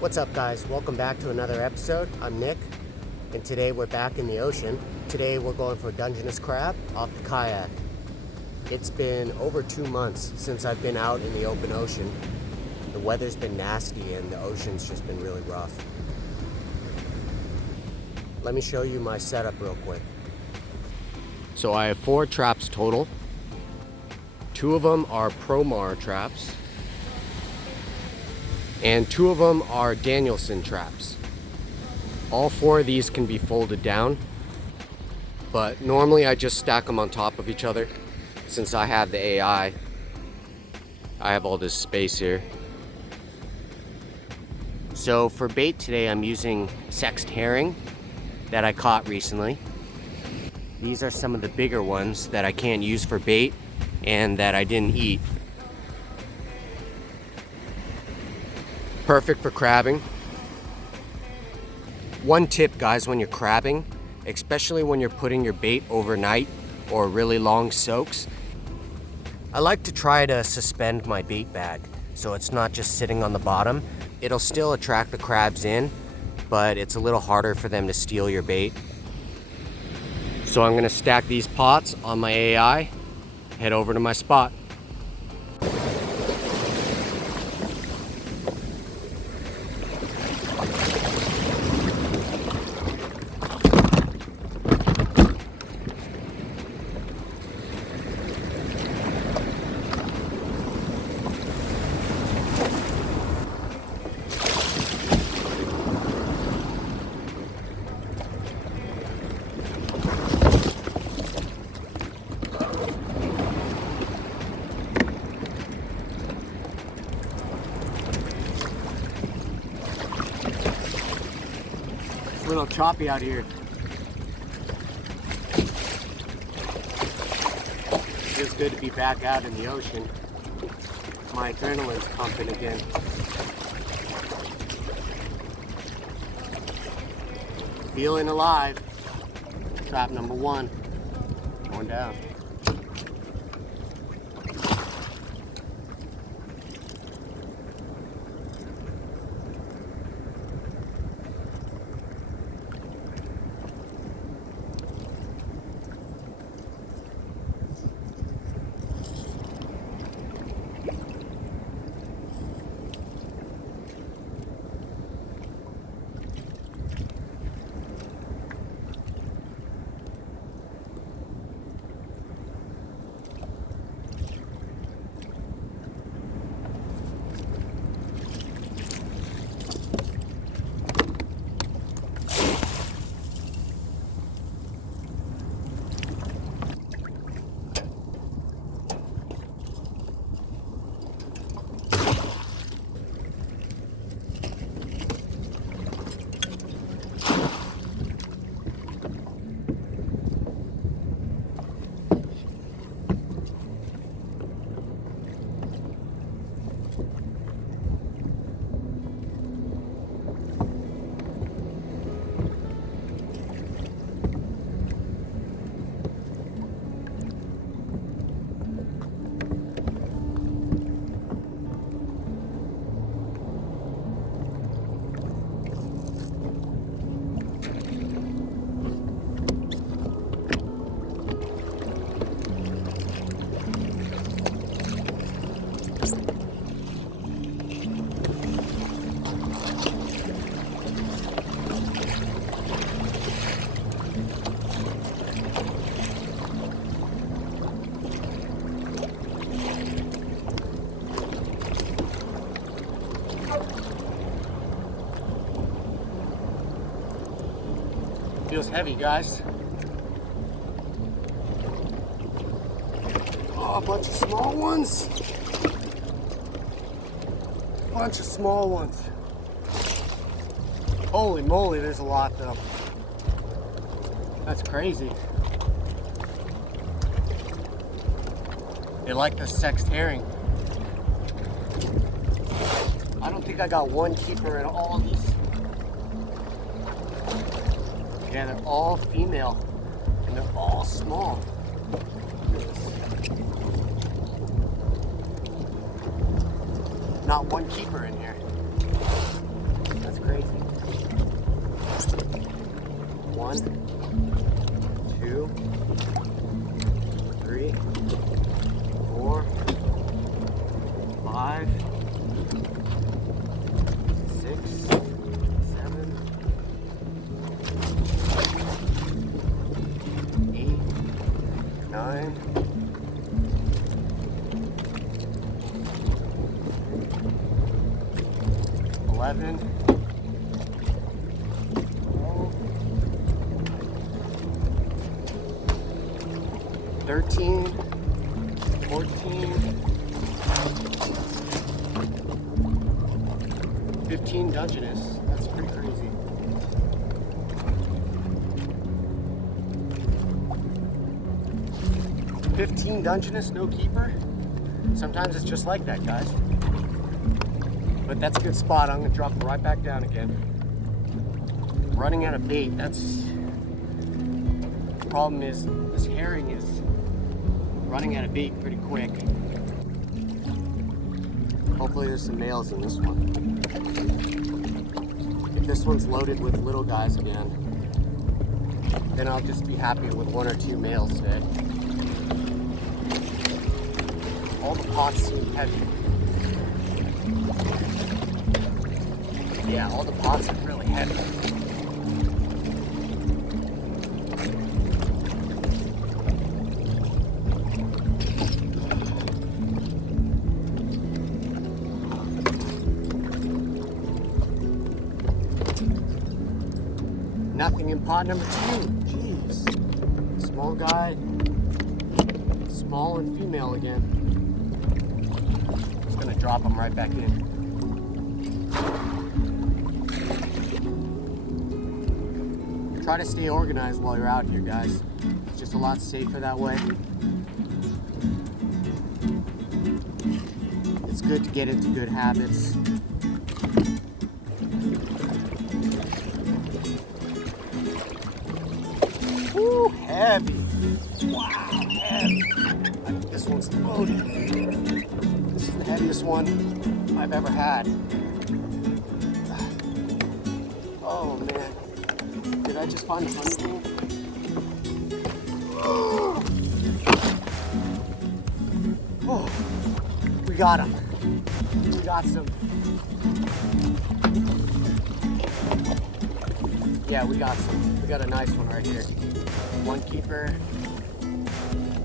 What's up, guys? Welcome back to another episode. I'm Nick, and today we're back in the ocean. Today we're going for Dungeness Crab off the kayak. It's been over 2 months since I've been out in the open ocean. The weather's been nasty and the ocean's just been really rough. Let me show you my setup real quick. So I have 4 traps total. 2 of them are Promar traps, and 2 of them are Danielson traps. All 4 of these can be folded down, but normally I just stack them on top of each other. Since I have the AI, I have all this space here. So for bait today, I'm using sexed herring that I caught recently. These are some of the bigger ones that I can't use for bait and that I didn't eat. Perfect for crabbing. One tip, guys, when you're crabbing, especially when you're putting your bait overnight or really long soaks, I like to try to suspend my bait bag so it's not just sitting on the bottom. It'll still attract the crabs in, but it's a little harder for them to steal your bait. So I'm gonna stack these pots on my AI, head over to my spot. It's a little choppy out here. Feels good to be back out in the ocean. My adrenaline's pumping again. Feeling alive. Trap number 1. Going down. Feels heavy, guys. Oh, a bunch of small ones. Bunch of small ones. Holy moly, there's a lot though. That's crazy. They like the sexed herring. I don't think I got one keeper in all of these. Yeah, they're all female, and they're all small. Not one keeper in here. 1, 2, 3, 4, 5, 6, 7, 8, 9, 11, 12, 13, 14, 15 Dungeness. That's pretty crazy. $15 Dungeness, no keeper. Sometimes it's just like that, guys. But that's a good spot. I'm gonna drop it right back down again. Running out of bait, that's... The problem is this herring is running out of bait pretty quick. Hopefully there's some males in this one. If this one's loaded with little guys again, then I'll just be happy with 1 or 2 males today. All the pots seem heavy. Yeah, all the pots are really heavy. Nothing in pot number 2. Jeez. Small guy. Small and female again. Just gonna drop them right back in. Try to stay organized while you're out here, guys. It's just a lot safer that way. It's good to get into good habits. Woo, heavy. Wow, heavy. I think this one's loaded. This is the heaviest one I've ever had. Oh, man. Did I just find a honeycomb? Oh, we got him. We got some. Yeah, we got some. We got a nice one right here. 1 keeper.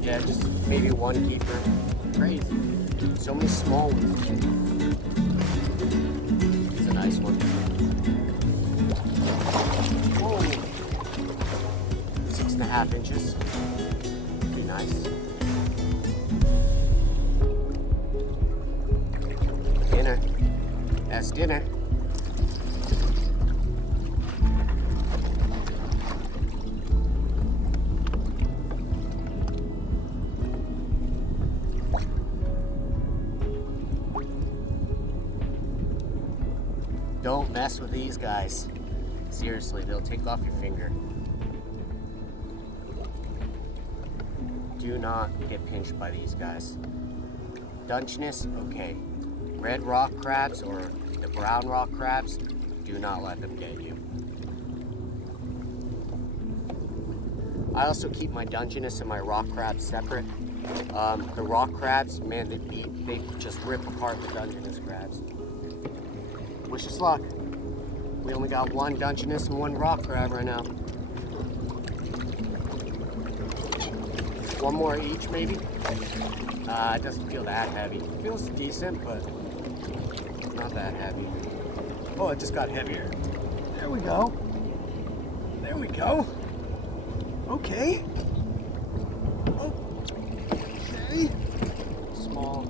Yeah, just maybe 1 keeper. Crazy. So many small ones. It's a nice one. Whoa. 6.5 inches. Pretty nice. Dinner. That's dinner. Don't mess with these guys. Seriously, they'll take off your finger. Do not get pinched by these guys. Dungeness, okay. Red rock crabs or the brown rock crabs, do not let them get you. I also keep my Dungeness and my rock crabs separate. The rock crabs, man, they just rip apart the Dungeness crabs. Wish us luck. We only got 1 Dungeness and 1 rock crab right now. 1 more each, maybe? It doesn't feel that heavy. It feels decent, but not that heavy. Oh, it just got heavier. There we go. There we go. Okay. Okay. Small.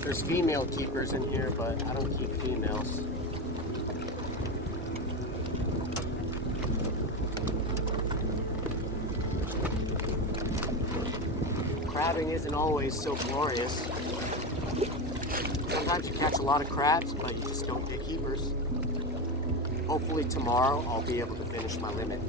There's female keepers in here, but I don't keep females. Crabbing isn't always so glorious. Sometimes sometimes you catch a lot of crabs, but you just don't get keepers. Hopefully tomorrow I'll be able to finish my limit.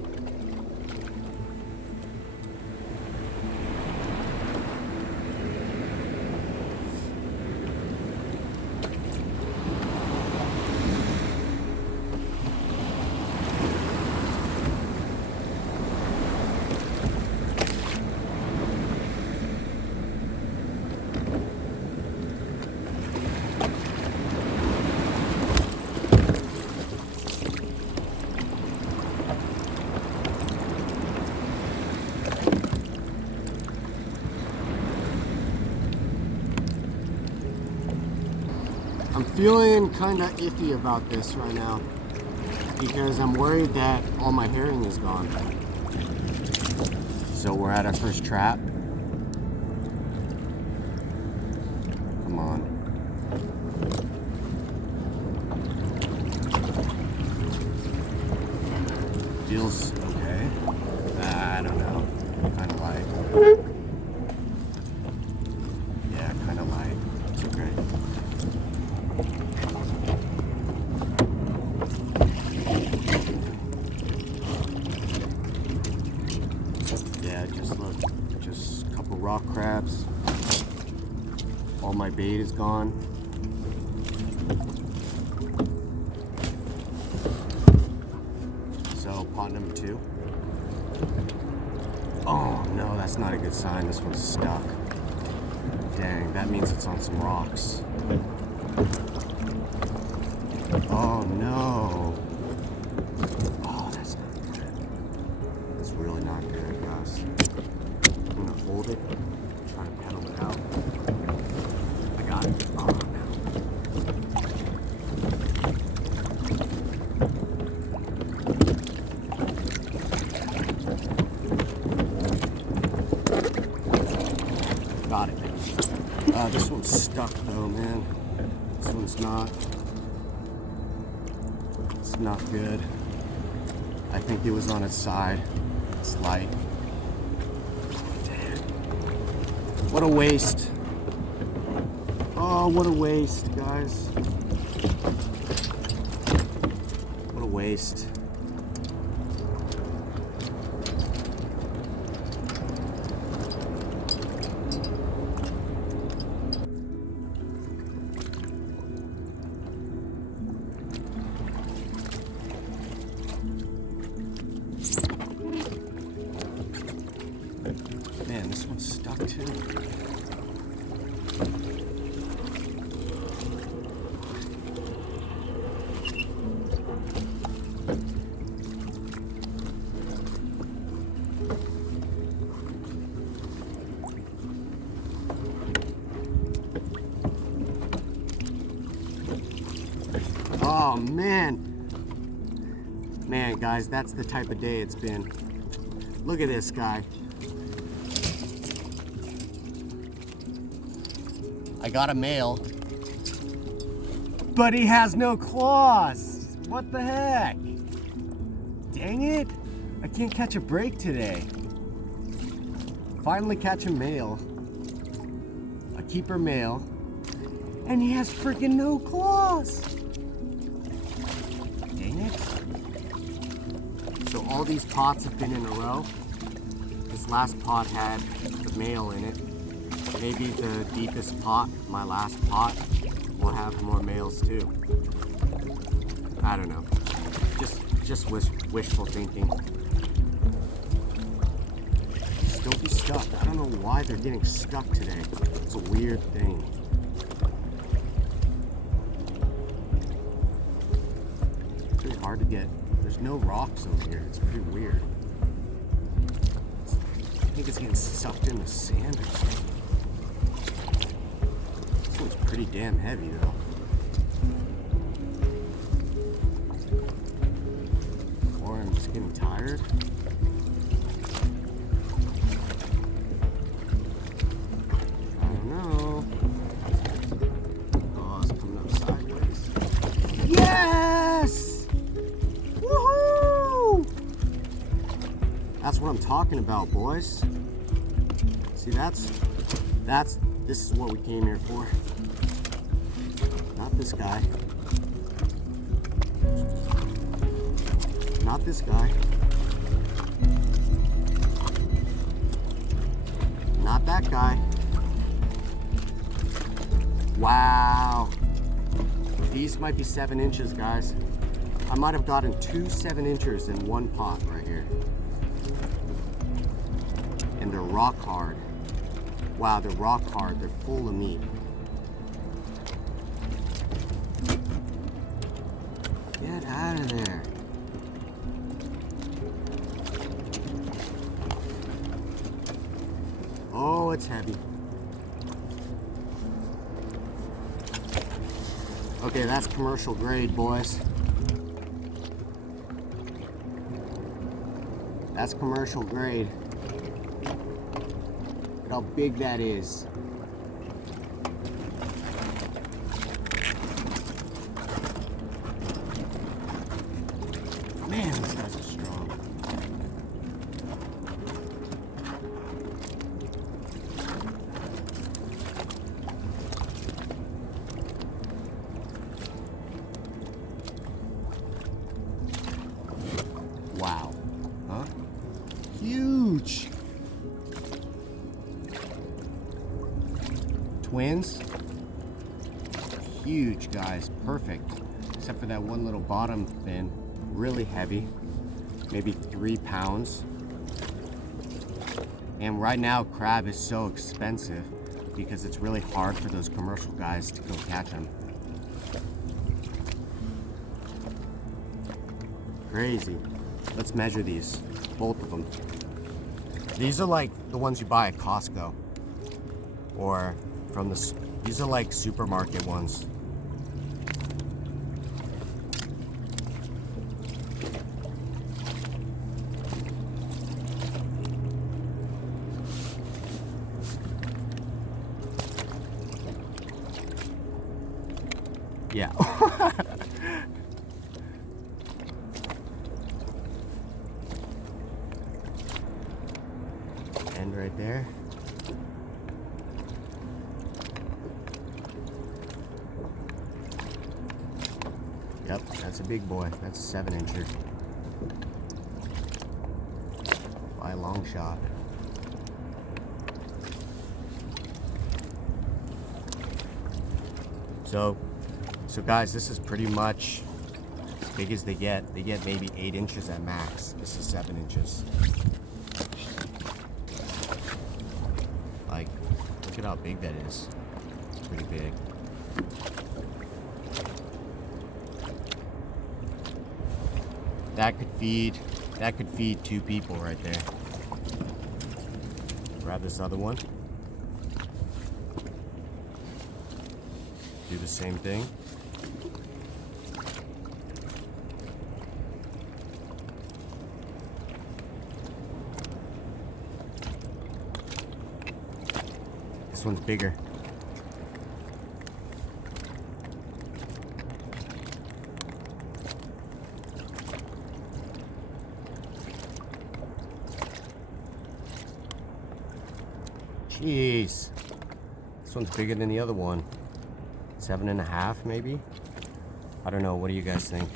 I'm feeling kind of iffy about this right now because I'm worried that all my herring is gone. So we're at our first trap. Come on. Feels okay. I don't know. Kind of light. Yeah, kind of light. It's okay. Yeah, just look, just a couple rock crabs. All my bait is gone. So pot number 2. Oh no, that's not a good sign. This one's stuck. Dang, that means it's on some rocks. Oh no. Oh, that's not good. That's really not good, guys. I'm gonna hold it, try to pedal it out. I got it. Oh no. Got it. This one's stuck though, man. This one's not. It's not good. I think it was on its side. It's light. Damn. What a waste. Oh, what a waste, guys. What a waste. Man, this one's stuck too. Oh man. Man, guys, that's the type of day it's been. Look at this guy. I got a male, but he has no claws. What the heck? Dang it. I can't catch a break today. Finally catch a male, a keeper male, and he has freaking no claws. Dang it. So all these pots have been in a row. This last pot had the male in it. Maybe the deepest pot, my last pot, will have more males too. I don't know. Just wishful thinking. Still be stuck. I don't know why they're getting stuck today. It's a weird thing. It's pretty hard to get. There's no rocks over here. It's pretty weird. I think it's getting sucked in the sand or something. This one's pretty damn heavy though. Or I'm just getting tired. I don't know. Oh, it's coming up sideways. Yes! Woohoo! That's what I'm talking about, boys. See, this is what we came here for. Not this guy. Not this guy. Not that guy. Wow. These might be 7 inches, guys. I might have gotten 2 7-inchers in one pot right here. And they're rock hard. Wow, they're rock hard. They're full of meat. Get out of there. Oh, it's heavy. Okay, that's commercial grade, boys. That's commercial grade. Look how big that is. Man, these guys are strong. Wow. Huh? Huge. Twins. Huge, guys. Perfect. Except for that one little bottom fin. Really heavy. Maybe 3 pounds. And right now, crab is so expensive because it's really hard for those commercial guys to go catch them. Crazy. Let's measure these, both of them. These are like the ones you buy at Costco, or from the. These are like supermarket ones. Yeah. End right there. Yep, that's a big boy. That's a 7-incher. By a long shot. So guys, this is pretty much as big as they get. They get maybe 8 inches at max. This is 7 inches. Like, look at how big that is. It's pretty big. That could feed 2 people right there. Grab this other one. Do the same thing. This one's bigger. Jeez. This one's bigger than the other one. 7.5 maybe? I don't know. What do you guys think?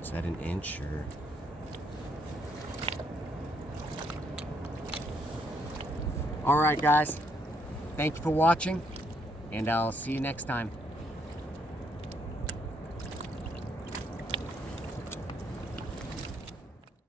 Is that an inch or? All right, guys. Thank you for watching, and I'll see you next time.